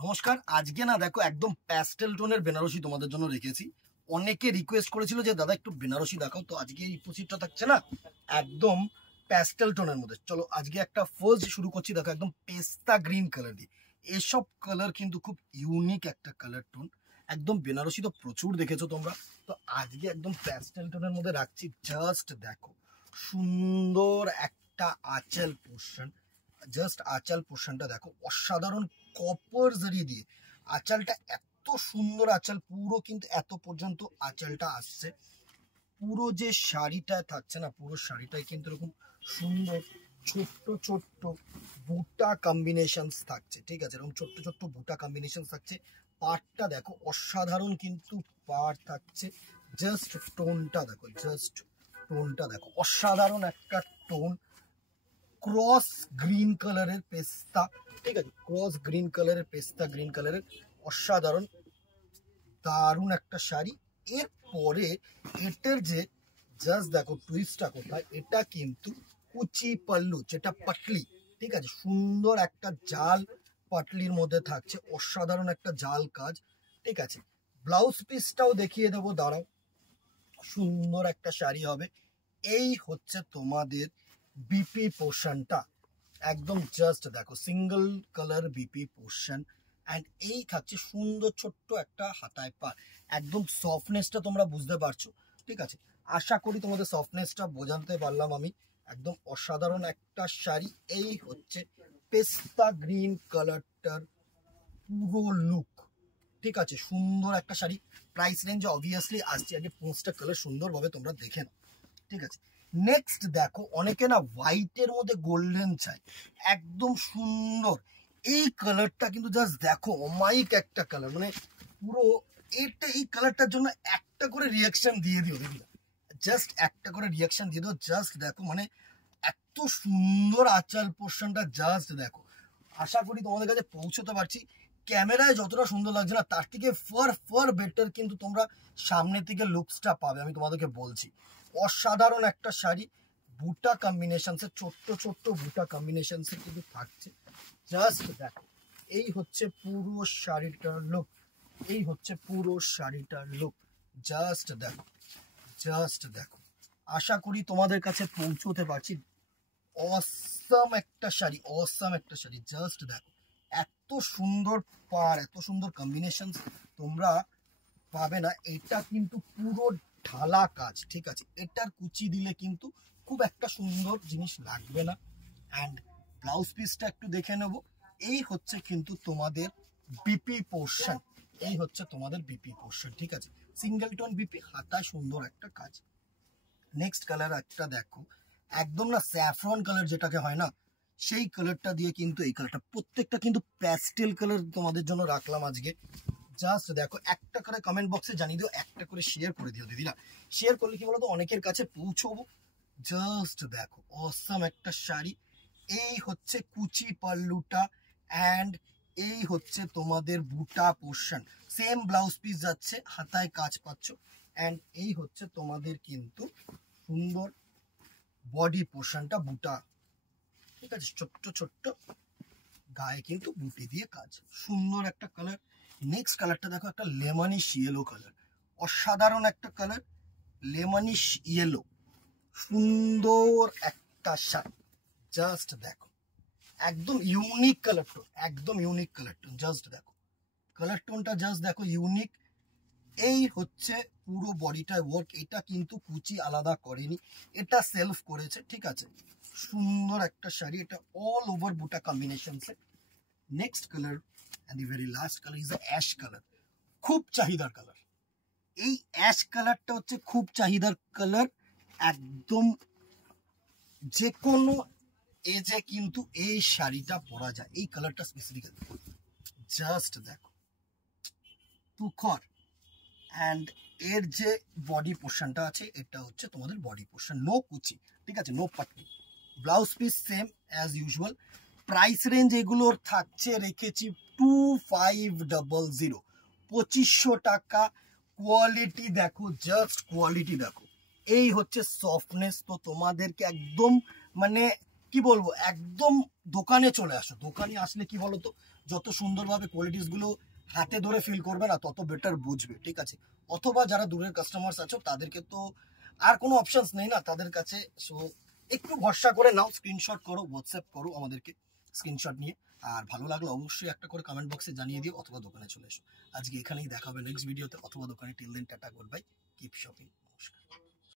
নমস্কার। আজকে না দেখো একদম প্যাস্টেল টোনের বেনারসি তোমাদের জন্য রেখেছি। অনেকে রিকোয়েস্ট করেছিল যে দাদা একটু বেনারসি দেখাও, তো আজকে এই উপস্থিতটা থাকছে না একদম প্যাস্টেল টোনের মধ্যে। চলো আজকে একটা ফার্স্ট শুরু করছি। দেখো একদম পেস্তা গ্রিন কালার দিয়ে। এসব কালার কিন্তু খুব ইউনিক একটা কালার টোন। একদম বেনারসি তো প্রচুর দেখেছো তোমরা, তো আজকে একদম প্যাস্টেল টোনের মধ্যে রাখছি। জাস্ট দেখো সুন্দর একটা আঁচল পোর্শন। জাস্ট আঁচল পোর্শনটা দেখো অসাধারণ কপার জরি দিয়ে আঁচলটা এত সুন্দর আঁচল, পুরো কিন্তু এত পর্যন্ত আঁচলটা আসছে। পুরো যে শাড়িটা থাকছে না, পুরো শাড়িটাই কিন্তু এরকম সুন্দর ছোট্ট ছোট্ট বুটা কম্বিনেশন থাকছে। ঠিক আছে, এরকম ছোট্ট ছোট্ট বুটা কম্বিনেশন থাকছে। পাড়টা দেখো অসাধারণ কিন্তু পাড় থাকছে। জাস্ট টোনটা দেখো, জাস্ট টোনটা দেখো অসাধারণ একটা টোন। ক্রস গ্রিন কালারের পেস্তা, ঠিক আছে, ক্রস গ্রিন কালারের পেস্তা গ্রিন কালারের অসাধারণ দারুণ একটা শাড়ি। এরপরে এটার যে জাস্ট দেখো টুইস্টটা কোথায়, এটা কিন্তু কুচি পাল্লু, যেটা পাটলি, ঠিক আছে, সুন্দর একটা জাল পাটলির মধ্যে থাকছে, অসাধারণ একটা জাল কাজ। ঠিক আছে, ব্লাউজ পিসটাও দেখিয়ে দেবো, দাঁড়াও। সুন্দর একটা শাড়ি হবে। এই হচ্ছে তোমাদের বিপি পোর্শনটা, একদম জাস্ট দেখো single colour BP portion. And এই থাকছে সুন্দর ছোট্ট একটা হাতায় পার। একদম সফটনেসটা তোমরা বুঝতে পারছো, ঠিক আছে, আশা করি তোমাদের সফটনেসটা বোঝাতে পারলাম আমি। একদম অসাধারণ একটা শাড়ি। এই হচ্ছে পেস্তা গ্রিন কালারটার পুরো লুক, ঠিক আছে, সুন্দর একটা শাড়ি। প্রাইস রেঞ্জ অবভিয়াসলি আসছে, আগে 5টা কালার সুন্দরভাবে তোমরা দেখে নাও। ঠিক আছে, নেক্সট দেখো অনেকে না হোয়াইটের মধ্যে গোল্ডেন চায়, একদম সুন্দর। এই কালারটা কিন্তু জাস্ট দেখো অমাইক একটা কালার, মানে পুরো এটা এই কালারটার জন্য একটা করে রিয়াকশন দিয়ে দিও দিদি, জাস্ট একটা করে রিয়াকশন দিয়ে দিও। জাস্ট দেখো মানে এত সুন্দর আঁচল পোর্শনটা, জাস্ট দেখো। আশা করি তোমাদের কাছে পৌঁছতে পারছি। ক্যামেরায় যতটা সুন্দর লাগছে না, তার থেকে ফর বেটার কিন্তু তোমরা সামনে থেকে লুকসটা পাবে, আমি তোমাদেরকে বলছি। অসাধারণ একটা শাড়ি, বুটা কম্বিনেশনসে, ছোট্ট ছোট্ট বুটা কম্বিনেশনসে কিন্তু থাকছে। জাস্ট দেখো এই হচ্ছে পুরো শাড়িটার লুক, এই হচ্ছে পুরো শাড়িটার লুক। জাস্ট দেখো, জাস্ট দেখো। আশা করি তোমাদের কাছে পৌঁছতে পারছি। অসাম একটা শাড়ি, অসাম একটা শাড়ি। জাস্ট দেখো এত সুন্দর পার, এত সুন্দর কম্বিনেশন তোমরা পাবে না। এটা কিন্তু পুরো ঢালা কাজ, ঠিক আছে, এটার কুচি দিলে কিন্তু খুব একটা সুন্দর জিনিস লাগবে না। অ্যান্ড ব্লাউজ পিসটা একটু দেখে নেব। এই হচ্ছে কিন্তু তোমাদের বিপি পোর্শন, এই হচ্ছে তোমাদের বিপি পোর্শন, ঠিক আছে, সিঙ্গেল টোন বিপি, হাতা সুন্দর একটা কাজ। নেক্সট কালার একটা দেখো, একদম না স্যাফরন কালার যেটাকে হয় না, সেই কালারটা দিয়ে কিন্তু এই কালারটা, প্রত্যেকটা কিন্তু প্যাস্টেল কালার তোমাদের জন্য রাখলাম আজকে। জাস্ট দেখো একটা করে কমেন্ট বক্সে জানিয়ে দিও, একটা করে শেয়ার করে দিও দিদিরা। শেয়ার করলে কি বলতো অনেকের কাছে পৌঁছবো। জাস্ট দেখো অসাম একটা শাড়ি। এই হচ্ছে কুচি পাল্লুটা, অ্যান্ড এই হচ্ছে তোমাদের বুটা পোর্শন। সেম ব্লাউজ পিস যাচ্ছে, হাতায় কাজ পাচ্ছ। অ্যান্ড এই হচ্ছে তোমাদের কিন্তু সুন্দর বডি পোর্শনটা, বুটা, ঠিক আছে, ছোট্ট ছোট্ট গায়ে কিন্তু বুটি দিয়ে কাজ, সুন্দর একটা কালার। নেক্সট কালারটা দেখো, একটা লেমনিশ ইয়েলো কালার, অসাধারণ একটা কালার, লেমনিশ ইয়েলো, সুন্দর একটা শাড়ি। জাস্ট দেখো একদম ইউনিক কালার টোন, একদম ইউনিক কালার টোন। জাস্ট দেখো কালার টোনটা, জাস্ট দেখো ইউনিক। এই হচ্ছে পুরো বডিটায় ওয়ার্ক, এটা কিন্তু কুচি আলাদা করেনি, এটা সেলফ করেছে, ঠিক আছে, সুন্দর একটা শাড়ি। এটা অল ওভার বুটা কম্বিনেশনসে। Next colour and the very last colour is the ash colour, খুব চাহিদার কালার। এই অ্যাশ কালারটা হচ্ছে খুব চাহিদার কালার, একদম যে কোনো এজে কিন্তু এই শাড়িটা পরা যায়, এই কালারটা স্পেসিফিক্যালি। জাস্ট দেখো তুখর। অ্যান্ড এর যে বডি পোর্শনটা আছে, এটা হচ্ছে তোমাদের বডি পোর্শন, নো কুচি, ঠিক আছে, নো পাটনি। Blouse piece same as usual. Price range এগুলোর থাকছে রেখেছি 2500, 2500 টাকা। কোয়ালিটি দেখো, জাস্ট কোয়ালিটি দেখো। এই হচ্ছে সফটনেস। তো তোমাদেরকে একদম মানে কি বলবো, একদম দোকানে চলে আসো। দোকানে আসলে কি বলতো, যত সুন্দরভাবে কোয়ালিটিস গুলো হাতে ধরে ফিল করবে না তত বেটার বুঝবে, ঠিক আছে। অথবা যারা দূরের কাস্টমার্স আছো তাদেরকে তো আর কোনো অপশনস নেই না তাদের কাছে। সো একটু ভরসা করে নাও, স্ক্রিনশট করো, হোয়াটসঅ্যাপ করো আমাদেরকে স্ক্রিনশট নিয়ে। আর ভালো লাগলো অবশ্যই একটা করে কমেন্ট বক্সে জানিয়ে দিও, অথবা দোকানে চলে এসো। আজকে এখানেই দেখা হবে নেক্সট ভিডিওতে, অথবা দোকানে। Till then tata, good bye, keep shopping, নমস্কার।